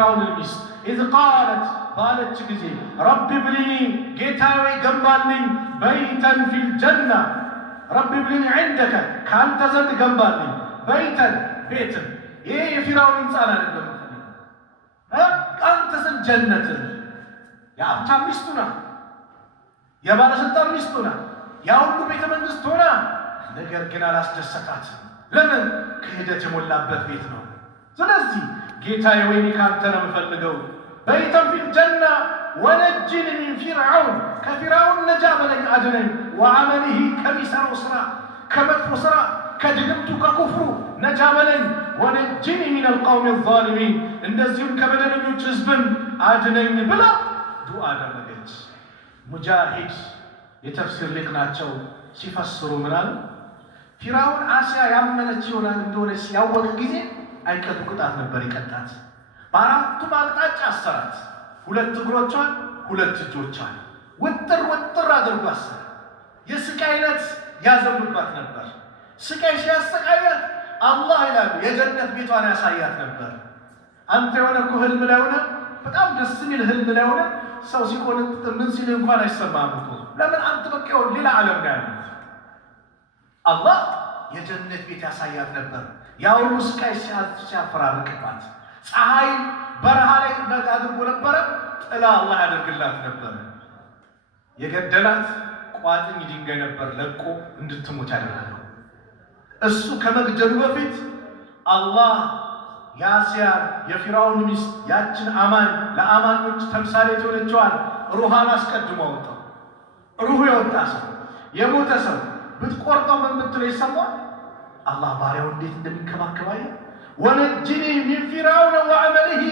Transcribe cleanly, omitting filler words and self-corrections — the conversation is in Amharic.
የፊርዓውን ሚስት إذ قالت ባለች ጊዜ رب ابن لي ጌታዬ ገንባልኝ بيتا في الجنة رب ابن لي عندك ካንተ ዘንድ ገንባልኝ بيتا ቤትን ይሄ የፊርዓውን እንጻና አይደለም አንተ ዘንድ ጀነትን የሀብታም ሚስቱ ናት የባለስልጣን ሚስቱ ናት ያሁሉ ቤተ መንግስት ሆና ነገር ግን አላስደሰታትም ለምን ክህደት የሞላበት ቤት ነው ስለዚህ ጌታዬ ወይኔ ካንተ ነው የምፈልገው بيتا في الجنة ونجني من فرعون كفرعون نجا بلن أدنين وعمله كمسر سرا كمدف سرا كجنبت ككفر نجا بلن ونجني من القوم الظالمين النزيون كبدن يجزبن أدنين بلا دعاء دمجت مجاهد يتفسير لقناتشو سيفسروا منال فرعون آسيا يامنت يونا ندونس يوك جزي أي كتو قطعت نبري قطعت በአራቱ አቅጣጫ አሰራት ሁለት እግሮቿን ሁለት እጆቿን ወጥር አድርጎ አሰረ የስቃይነት ያዘምባት ነበር ስቃይ ሲያሰቃያት አላህ ይላል የጀነት ቤቷን ያሳያት ነበር አንተ የሆነ ህልም ላይ ሆነ በጣም ደስ የሚል ህልም ላይ ሆነ ሰው ሲቆንጥ ምን ሲል እንኳን አይሰማም እኮ ለምን አንተ በቃ ሌላ ዓለም ላይ ያለው አላህ የጀነት ቤት ያሳያት ነበር ያው ስቃይ ሲያፈራርቅባት ፀሐይ በረሃ ላይ አድርጎ ነበር ጥላ አላህ ያደርግላት ነበር የገደላት ቋጥኝ ድንጋይ ነበር ለቆ እንድትሞት ያደረገው እሱ ከመግደሉ በፊት አላህ ያሲያን የፊርዓውን ሚስት ያችን አማን ለአማኞች ተምሳሌት ሆነችዋል ሩሃን አስቀድሞ ወጣው ሩሁ የወጣ ሰው የሞተ ሰው ብትቆርጠው ምን ብትለው ይሰማል አላህ ባሪያው እንዴት እንደሚከባከባይ ونجني من فرعون وعمله